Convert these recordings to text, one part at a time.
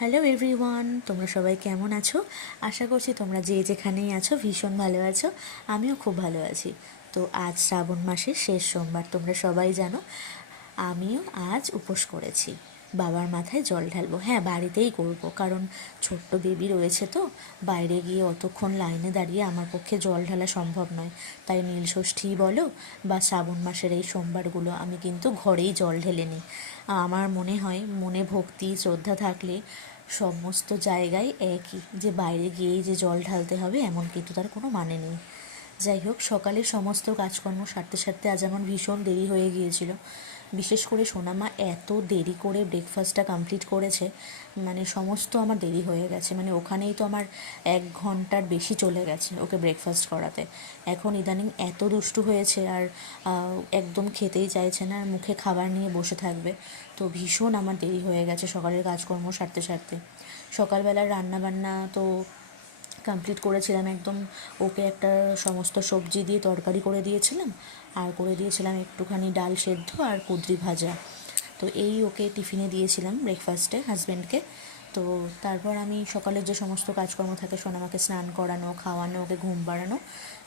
Hello everyone, তোমরা সবাই কেমন আছো? আশা করছি তোমরা যে যেখানেই আছো ভীষণ ভালো আছো। আমিও খুব ভালো আছি। তো আজ শ্রাবণ মাসের শেষ সোমবার, তোমরা সবাই জানো। আমিও আজ উপোস করেছি, বাবার মাথায় জল ঢালবো। হ্যাঁ, বাড়িতেই করব, কারণ ছোট্ট বেবি রয়েছে, তো বাইরে গিয়ে অতক্ষণ লাইনে দাঁড়িয়ে আমার পক্ষে জল ঢালা সম্ভব নয়। তাই নীলষষ্ঠী বলো বা শ্রাবণ মাসের এই সোমবারগুলো আমি কিন্তু ঘরেই জল ঢেলে নিই। আমার মনে হয় মনে ভক্তি শ্রদ্ধা থাকলে সমস্ত জায়গায় একই, যে বাইরে গিয়েই যে জল ঢালতে হবে এমন কিন্তু তার কোনো মানে নেই। যাই হোক, সকালে সমস্ত কাজকর্ম সারতে সারতে আজ আমার ভীষণ দেরি হয়ে গিয়েছিল। বিশেষ করে সোনামা এত দেরি করে ব্রেকফাস্টটা কমপ্লিট করেছে, মানে সমস্ত আমার দেরি হয়ে গেছে। মানে ওখানেই তো আমার 1 ঘন্টার বেশি চলে গেছে ওকে ব্রেকফাস্ট করাতে। এখন ইদানিং এত দুষ্টু হয়েছে, আর একদম খেতেই চাইছে না, আর মুখে খাবার নিয়ে বসে থাকবে। তো ভীষণ আমার দেরি হয়ে গেছে সকালের কাজকর্ম সারতে সারতে। সকালবেলার রান্নাবান্না তো কমপ্লিট করেছিলাম একদম। ওকে একটা সমস্ত সবজি দিয়ে তরকারি করে দিয়েছিলাম, আর করে দিয়েছিলাম একটুখানি ডাল সেদ্ধ আর কুঁদরি ভাজা। তো এই ওকে টিফিনে দিয়েছিলাম ব্রেকফাস্টে হাজব্যান্ডকে। তো তারপর আমি সকালের যে সমস্ত কাজকর্ম থাকে, সোনামাকে স্নান করানো, খাওয়ানো, ওকে ঘুম পাড়ানো,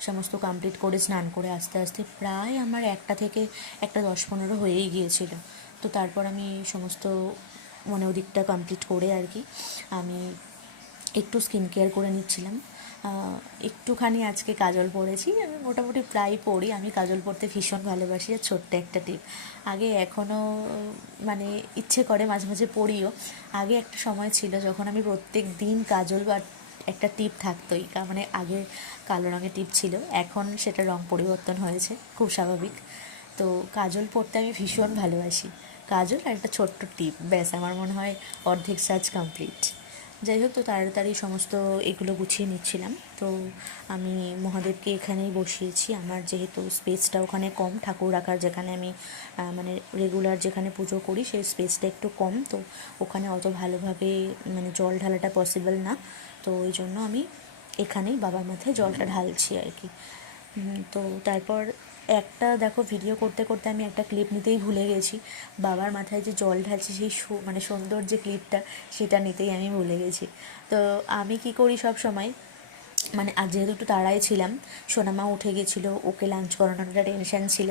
সমস্ত কমপ্লিট করে স্নান করে আস্তে আস্তে প্রায় আমার 1টা থেকে 1:10-15 হয়েই গিয়েছিল। তো তারপর আমি সমস্ত মানে ওদিকটা কমপ্লিট করে আর কি আমি একটু স্কিন কেয়ার করে নিচ্ছিলাম। একটুখানি আজকে কাজল পরেছি, আমি মোটামুটি প্রায় পরি। আমি কাজল পরতে ভীষণ ভালোবাসি। আর ছোট্ট একটা টিপ, আগে এখনও মানে ইচ্ছে করে মাঝে মাঝে পরিও। আগে একটা সময় ছিল যখন আমি প্রত্যেক দিন কাজল বা একটা টিপ থাকতোই, মানে আগে কালো রঙের টিপ ছিল, এখন সেটা রং পরিবর্তন হয়েছে, খুব স্বাভাবিক। তো কাজল পরতে আমি ভীষণ ভালোবাসি। কাজল আর একটা ছোট্ট টিপ, ব্যাস আমার মনে হয় অর্ধেক সাজ কমপ্লিট। যাই হোক, তো তাড়াতাড়ি সমস্ত এগুলো গুছিয়ে নিচ্ছিলাম। তো আমি মহাদেবকে এখানেই বসিয়েছি। আমার যেহেতু স্পেসটা ওখানে কম, ঠাকুর রাখার যেখানে আমি মানে রেগুলার যেখানে পুজো করি সেই স্পেসটা একটু কম, তো ওখানে অত ভালোভাবে মানে জল ঢালাটা পসিবল না। তো ওই জন্য আমি এখানেই বাবার মাথায় জলটা ঢালছি আর কি। তো তারপর একটা দেখো, ভিডিও করতে করতে আমি একটা ক্লিপ নিতেই ভুলে গেছি। বাবার মাথায় যে জল ঢালছি সেই মানে সুন্দর যে ক্লিপটা, সেটা নিতেই আমি ভুলে গেছি। তো আমি কি করি সব সময়, মানে আজ যেহেতু একটু তাড়াই ছিলাম, সোনামা উঠে গেছিলো, ওকে লাঞ্চ করানোর একটা টেনশান ছিল।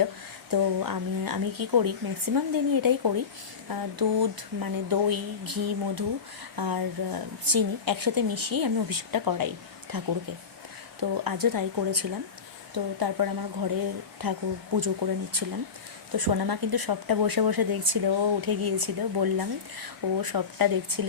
তো আমি আমি কী করি, ম্যাক্সিমাম দিনই এটাই করি। দুধ মানে দই, ঘি, মধু আর চিনি একসাথে মিশিয়ে আমি অভিষেকটা করাই ঠাকুরকে। তো আজও তাই করেছিলাম। তো তারপর আমার ঘরে ঠাকুর পুজো করে নিচ্ছিলাম। তো সোনামা কিন্তু সবটা বসে বসে দেখছিল, ও উঠে গিয়েছিল বললাম, ও সবটা দেখছিল।